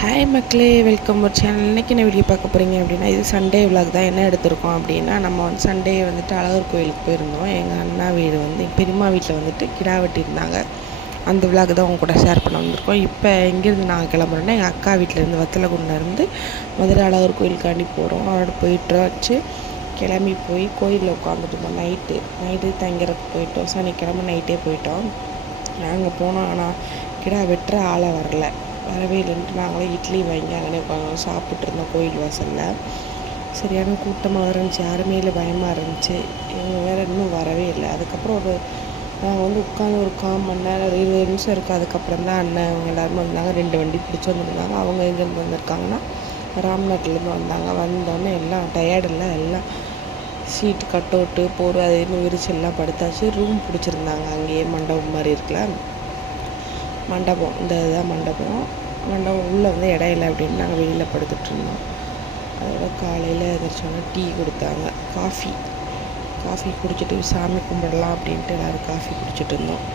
Hi மக்களே, welcome ஒரு channel. இன்றைக்கி என்ன வீடியோ பார்க்க போகிறீங்க அப்படின்னா, இது சண்டே விலாக் தான். என்ன எடுத்திருக்கோம் அப்படின்னா, நம்ம வந்து சண்டே வந்துட்டு அழகர் கோயிலுக்கு போயிருந்தோம். எங்கள் அண்ணா வீடு வந்து எங்கள் பெரியம்மா வீட்டில் வந்துட்டு கிடா வெட்டியிருந்தாங்க. அந்த விலாக் தான் உங்க கூட ஷேர் பண்ண வந்திருக்கோம். இப்போ எங்கேருந்து நாங்கள் கிளம்புறோன்னா, எங்கள் அக்கா வீட்டிலேருந்து வத்தலகுண்டிலேருந்து மதுரை அழகர் கோயிலுக்காண்டி போகிறோம். அதோட போயிட்டு வச்சு கிளம்பி போய் கோயிலில் உட்காந்துட்டு இருந்தோம். நைட்டு தங்கிறதுக்கு போயிட்டோம். சனிக்கிழமை நைட்டே போயிட்டோம். நாங்கள் போனோம், ஆனால் கிடா வெட்டுற ஆளை வரவே இல்லைன்ட்டு நாங்களே இட்லி வாங்கி அங்கே உட்காந்து சாப்பிட்ருந்தோம் கோயில் வாசலில். சரியான கூட்டமாக இருந்துச்சு, யாருமே இல்லை, பயமாக இருந்துச்சு. இவங்க வேறு இன்னும் வரவே இல்லை. அதுக்கப்புறம் நாங்கள் வந்து உட்காந்து ஒரு 1/4 மணி நேரம் 20 நிமிஷம் இருக்குது. அதுக்கப்புறம் தான் அண்ணன் அவங்க எல்லாருமே வந்தாங்க. 2 வண்டி பிடிச்சி வந்துருந்தாங்க. அவங்க எங்கேருந்து வந்திருக்காங்கன்னா ராம்நாட்டிலேருந்து வந்தாங்க. வந்தோடனே எல்லாம் டயர்டில் எல்லாம் சீட்டு கட்டோட்டு போர் அது இன்னும் விரிச்சு எல்லாம் படுத்தாச்சு. ரூம் பிடிச்சிருந்தாங்க அங்கேயே, மண்டபம் மாதிரி இருக்குல்ல, மண்டபம். இந்த இதுதான் மண்டபம் உள்ளே வந்து இடம் இல்லை அப்படின்னு நாங்கள் வெளியில் படுத்துட்ருந்தோம். அதோட காலையில் எதிர்ச்சோன்னா டீ கொடுத்தாங்க. காஃபி குடிச்சிட்டு சாமி கும்பிடலாம் அப்படின்ட்டு எல்லோரும் காஃபி குடிச்சிட்டு இருந்தோம்.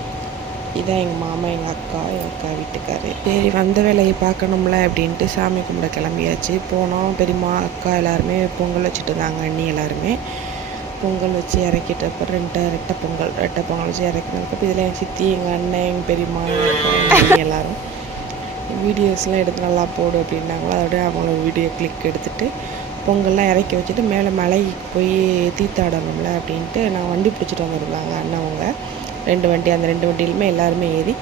இதான் எங்கள் மாமா, எங்கள் அக்கா வீட்டுக்காரு. சரி, வந்த வேலையை பார்க்கணும்ல அப்படின்ட்டு சாமி கும்பிட கிளம்பியாச்சு. போனோம். பெரியம்மா, அக்கா எல்லாருமே பொங்கல் வச்சுட்டு இருந்தாங்க. அண்ணி எல்லாருமே பொங்கல் வச்சு இறக்கிட்டப்போ ரெட்டை பொங்கல் வச்சு இறக்கினதுக்கப்புறம் இதில் என் சித்தி, எங்கள் அண்ணன், எங்கள் பெரியம்மா, எங்கள் எல்லோரும் வீடியோஸ்லாம் எடுத்து நல்லா போடு அப்படின்னாங்களோ. அதோட அவங்களோட வீடியோ கிளிக் எடுத்துகிட்டு பொங்கல்லாம் இறக்கி வச்சுட்டு மேலே மலைக்கு போய் தீர்த்தாடணும்ல அப்படின்ட்டு நான் வண்டி பிடிச்சிட்டு வந்துருந்தாங்க அண்ணவங்க. 2 வண்டி, அந்த 2 வண்டியிலுமே எல்லாருமே ஏறி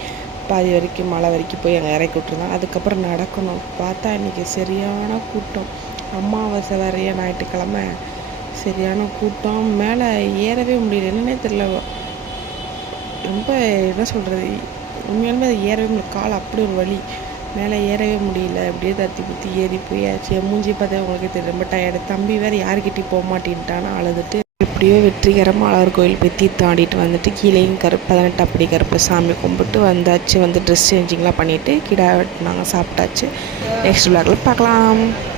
பாதி வரைக்கும் மலை வரைக்கும் போய் அங்கே இறக்கி விட்ருந்தாங்க. அதுக்கப்புறம் நடக்கணும். பார்த்தா இன்றைக்கி சரியான கூட்டம். அமாவாசை வேறைய ஞாயிற்றுக்கிழமை, சரியான கூட்டம். மேலே ஏறவே முடியல, என்னன்னே தெரியல. ரொம்ப என்ன சொல்கிறது, உண்மையாலுமே அது ஏறவே முடியல. கால் அப்படி ஒரு வலி, மேலே ஏறவே முடியல. அப்படியே தத்தி புத்தி ஏறி போயாச்சு. மூஞ்சி பார்த்தா உங்களுக்கே தெரியும், ரொம்ப டயர்டு. தம்பி வேறு யாருக்கிட்டையும் போக மாட்டேன்ட்டானா அழுதுட்டு எப்படியோ வெற்றிகரமாக அழகர் கோயில் போய் தீர்த்தாடிட்டு வந்துட்டு கீழேயும் 18 அப்படி கருப்பு சாமி கும்பிட்டு வந்தாச்சு. வந்து ட்ரெஸ் சேஞ்சிங்லாம் பண்ணிவிட்டு கிடா வெட்டினாங்க, சாப்பிட்டாச்சு. நெக்ஸ்ட் விலாகில் பார்க்கலாம்.